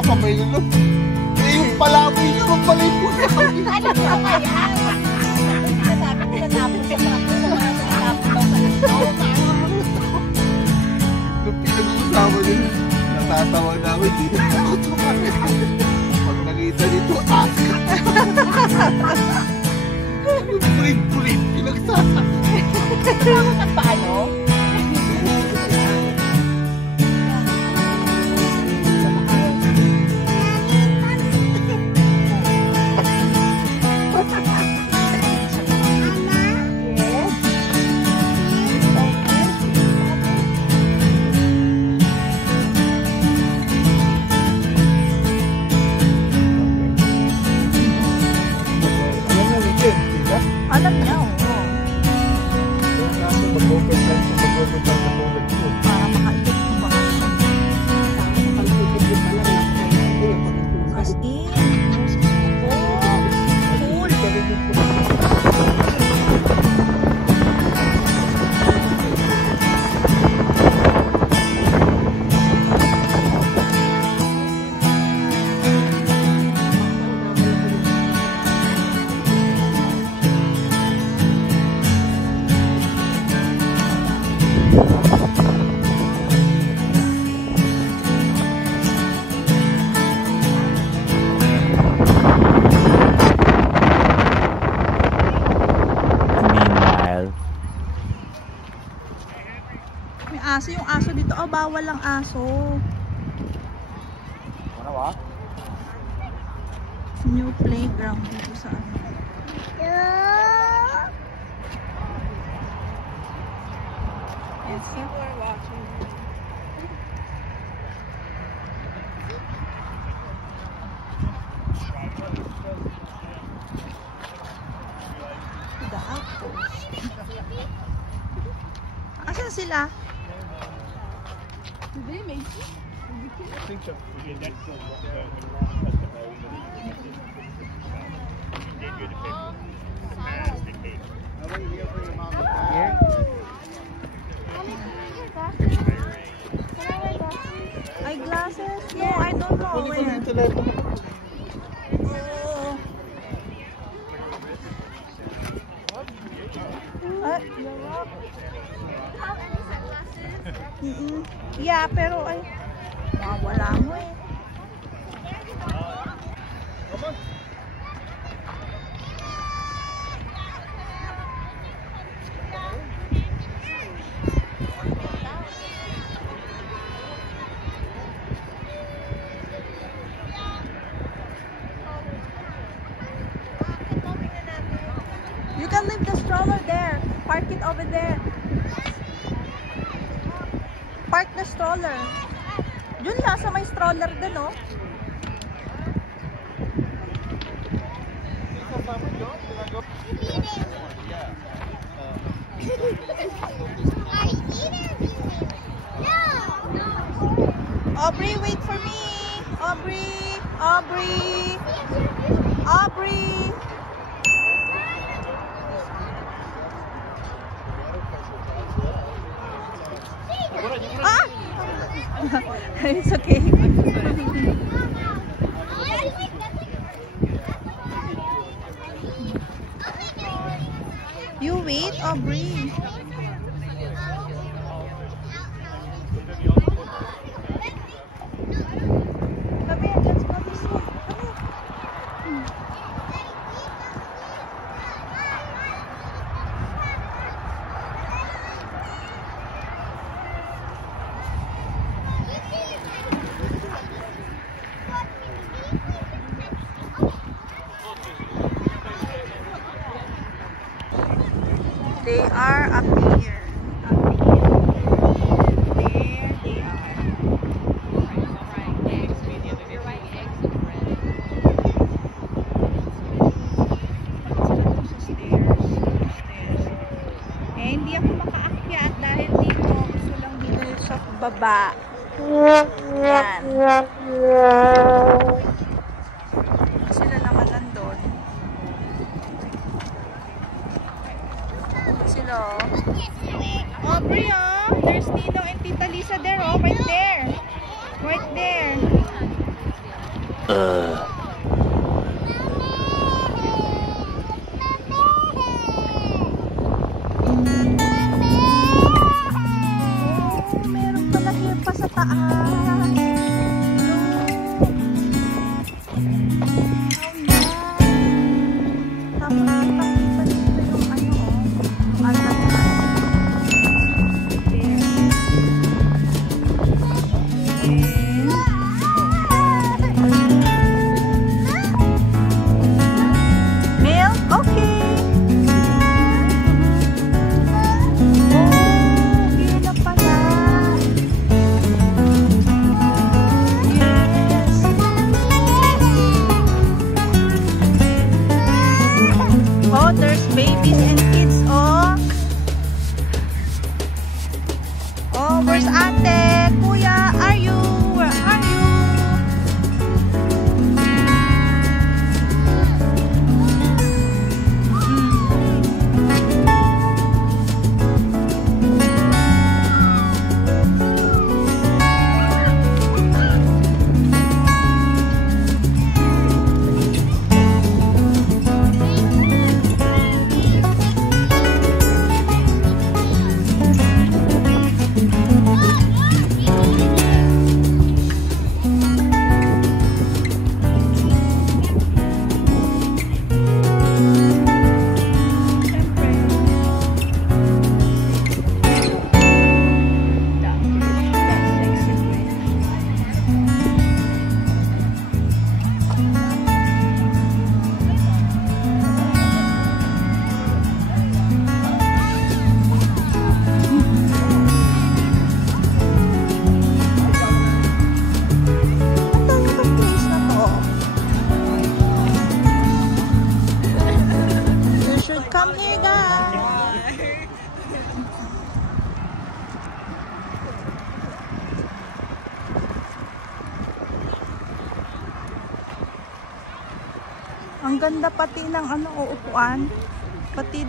nakapamay na no. Eh, yung palaboy niya, magpalay po niya. Ano po kaya? Sabi ko na tapos sa tapos sa mga tapos daw sa ito. Nung pinag-uusama nila, natatawa namin dito. Pag nakita dito, ask. Yung pulit-pulit, pinagsasak. Ano na paano? Alam niya, oo. Para makaikot ko ba? As in, cool. May aso, yung aso dito. Oh, bawal ang aso. Ano ba? New playground dito sa ano. Yes, people are watching. The outpost. Asan sila? Today, maybe. I think so. Eyeglasses? No, I don't know where. Yeah, pero ay wala mo eh. You can leave the stroller there. Park it over there. Park the stroller. Yun lang, sa may stroller din, oh. Aubrey, wait for me. Aubrey, Aubrey, Aubrey. Ah! It's okay. You wait, Aubrey. Come here, let's go this way. Come here. They are up here. There they are. Eh, hindi ako makaakyat dahil dito. Gusto lang dito sa baba. Yan. Sila naman nandun. Sila, oh. Aubrey, oh. There's Nino and Tita Lisa there, oh. Right there. Right there. Meron pala here pa sa taas. There's babies and kids, oh. Oh, where's ate? Kuya, are you? Where are you? Come here, guys. Ang ganda pati ng upuan. Pati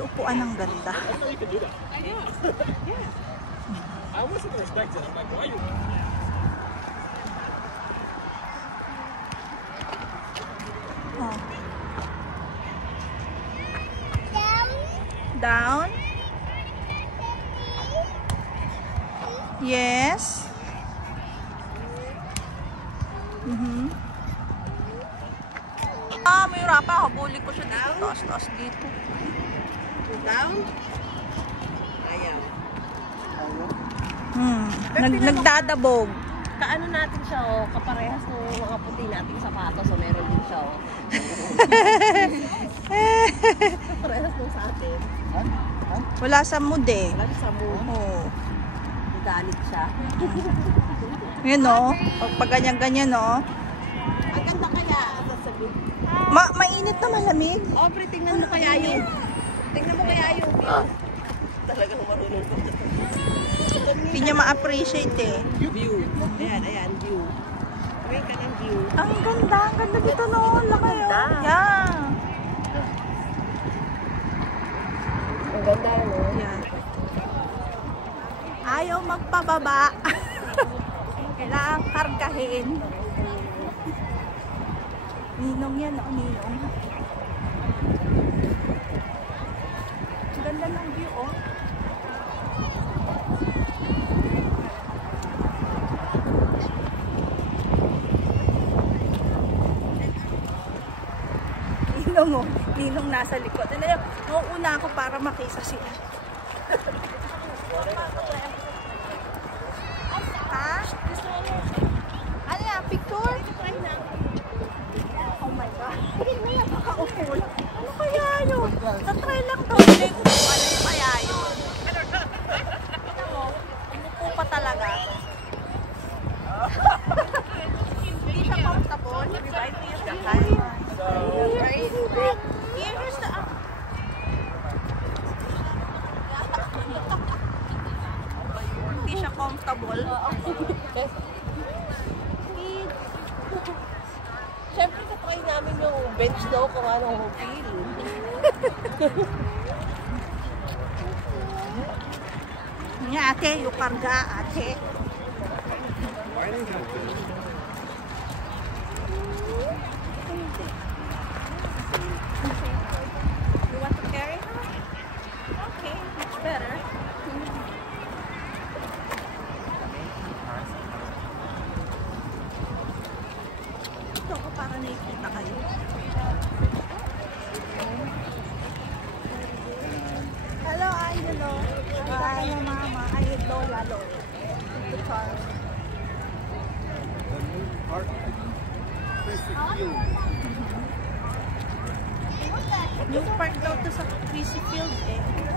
upuan ang ganda. I wasn't expecting. I'm like, why you? Oh. Down. Yes. May rapa. Habuli ko siya dito. Taas dito. Down? Ayaw. Nagdadabog. Kaano natin siya, oh, kaparehas ng mga puti nating sapatos, so meron din siya, oh. Kaparehas ng sa atin. Wala sa mood eh. Wala sa mood. Oo. Dalit siya. Yan o. Pag ganyan-ganyan o. Ang ganda kaya. Mainit na malamig. Oh, pre, tingnan mo kaya yun. Tingnan mo kaya yung view. Talagang marunong ko. Hindi niya ma-appreciate eh. View. Ayan, view. Kami ka ng view. Ang ganda dito noon. Laki o. Yeah. Ang ganda yun, oh. Yan. Ayaw magpababa. Kailangan kargahin. Ninong yan, o ninong. Ganda ng view, oh. Ninong, oh. Ninong nasa likod. Ano yun? Nauuna ako para makisa sila. Ha? Ano yan? Picture? Oh my God. Hindi yan makaupo. Ano kaya yun? Tatry lang daw. Hindi ko ano kaya yun. Ano mo? Umupo pa talaga. Hindi siya comfortable. Right here. Here's the hindi siya comfortable. Siyempre, katry namin yung bench daw kung anong feel. Nga ate, yung karga ate. New park daw to sa Chrissy Field eh.